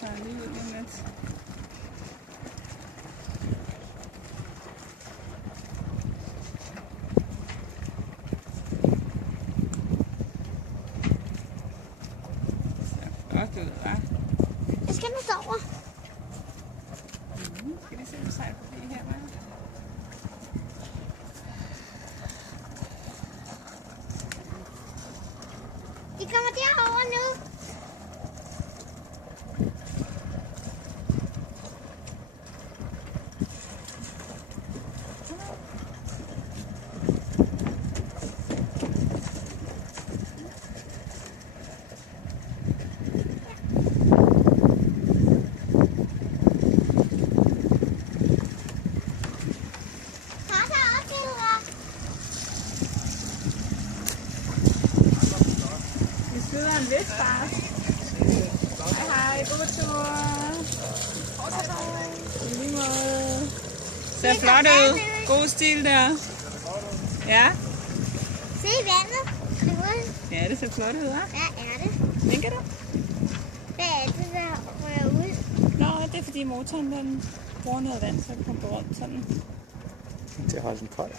sejle lige ud lige lidt. Godt ud, hva'? Jeg skal nu derover. Skal lige se, om vi sejler forbi her, hva'? De kommer derover nu. Vi sidder en vestfars. Hej hej, god tur. I lige måde. Ser flot ud. God stil der. Ja? Se vandet. Ja, det ser flot ud, hva'? Hvad er det? Vinker du? Hvad er det, der rører ud? Nå, det er fordi motoren den bruger noget vand, så den kommer rundt sådan. Til at holde den kold.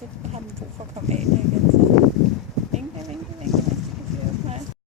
Det har den brug for at komme af med igen. Så.